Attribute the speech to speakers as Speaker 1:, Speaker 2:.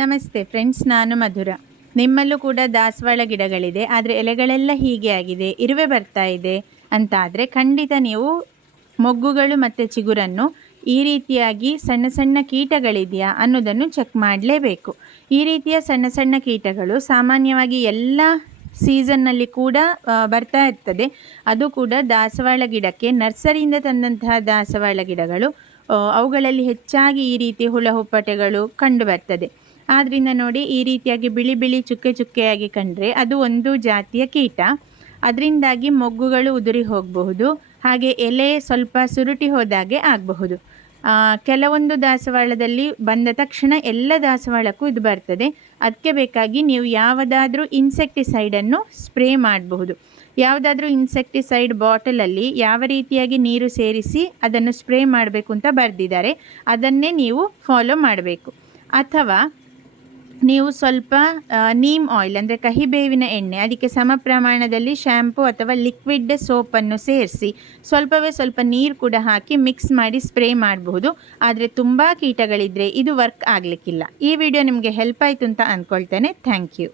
Speaker 1: ನಮಸ್ತೆ ಫ್ರೆಂಡ್ಸ್, ನಾನು ಮಧುರ. ನಿಮ್ಮಲ್ಲೂ ಕೂಡ ದಾಸವಾಳ ಗಿಡಗಳಿದೆ, ಆದರೆ ಎಲೆಗಳೆಲ್ಲ ಹೀಗೆ ಆಗಿದೆ, ಇರುವೆ ಬರ್ತಾ ಇದೆ ಅಂತ ಆದರೆ ಖಂಡಿತ ನೀವು ಮೊಗ್ಗುಗಳು ಮತ್ತು ಚಿಗುರನ್ನು ಈ ರೀತಿಯಾಗಿ ಸಣ್ಣ ಸಣ್ಣ ಕೀಟಗಳಿದೆಯಾ ಅನ್ನೋದನ್ನು ಚೆಕ್ ಮಾಡಲೇಬೇಕು. ಈ ರೀತಿಯ ಸಣ್ಣ ಸಣ್ಣ ಕೀಟಗಳು ಸಾಮಾನ್ಯವಾಗಿ ಎಲ್ಲ ಸೀಸನ್ನಲ್ಲಿ ಕೂಡ ಬರ್ತಾ ಇರ್ತದೆ. ಅದು ಕೂಡ ದಾಸವಾಳ ಗಿಡಕ್ಕೆ ನರ್ಸರಿಯಿಂದ ತಂದಂತಹ ದಾಸವಾಳ ಗಿಡಗಳು ಅವುಗಳಲ್ಲಿ ಹೆಚ್ಚಾಗಿ ಈ ರೀತಿ ಹುಳ, ಹುಪ್ಪಟೆಗಳು ಕಂಡು ಬರ್ತದೆ. ಆದ್ದರಿಂದ ನೋಡಿ ಈ ರೀತಿಯಾಗಿ ಬಿಳಿ ಬಿಳಿ ಚುಕ್ಕೆ ಚುಕ್ಕೆಯಾಗಿ ಕಂಡರೆ ಅದು ಒಂದು ಜಾತಿಯ ಕೀಟ. ಅದರಿಂದಾಗಿ ಮೊಗ್ಗುಗಳು ಉದುರಿ ಹೋಗಬಹುದು. ಹಾಗೆ ಎಲೆ ಸ್ವಲ್ಪ ಸುರುಟಿ ಹೋದಾಗೆ ಆಗಬಹುದು. ಕೆಲವೊಂದು ದಾಸವಾಳದಲ್ಲಿ ಬಂದ ತಕ್ಷಣ ಎಲ್ಲ ದಾಸವಾಳಕ್ಕೂ ಇದು ಬರ್ತದೆ. ಅದಕ್ಕೆ ಬೇಕಾಗಿ ನೀವು ಯಾವುದಾದ್ರೂ ಇನ್ಸೆಕ್ಟಿಸೈಡನ್ನು ಸ್ಪ್ರೇ ಮಾಡಬಹುದು. ಯಾವುದಾದ್ರೂ ಇನ್ಸೆಕ್ಟಿಸೈಡ್ ಬಾಟಲಲ್ಲಿ ಯಾವ ರೀತಿಯಾಗಿ ನೀರು ಸೇರಿಸಿ ಅದನ್ನು ಸ್ಪ್ರೇ ಮಾಡಬೇಕು ಅಂತ ಬರೆದಿದ್ದಾರೆ. ಅದನ್ನೇ ನೀವು ಫಾಲೋ ಮಾಡಬೇಕು. ಅಥವಾ ನೀವು ಸ್ವಲ್ಪ ನೀಮ್ ಆಯಿಲ್ ಅಂದರೆ ಕಹಿ ಬೇವಿನ ಎಣ್ಣೆ, ಅದಕ್ಕೆ ಸಮ ಪ್ರಮಾಣದಲ್ಲಿ ಶ್ಯಾಂಪು ಅಥವಾ ಲಿಕ್ವಿಡ್ ಸೋಪನ್ನು ಸೇರಿಸಿ ಸ್ವಲ್ಪವೇ ಸ್ವಲ್ಪ ನೀರು ಕೂಡ ಹಾಕಿ ಮಿಕ್ಸ್ ಮಾಡಿ ಸ್ಪ್ರೇ ಮಾಡಬಹುದು ಆದರೆ ತುಂಬ ಕೀಟಗಳಿದ್ದರೆ ಇದು ವರ್ಕ್ ಆಗಲಿಕ್ಕಿಲ್ಲ. ಈ ವಿಡಿಯೋ ನಿಮಗೆ ಹೆಲ್ಪ್ ಆಯಿತು ಅಂತ ಅಂದ್ಕೊಳ್ತೇನೆ ಥ್ಯಾಂಕ್ ಯು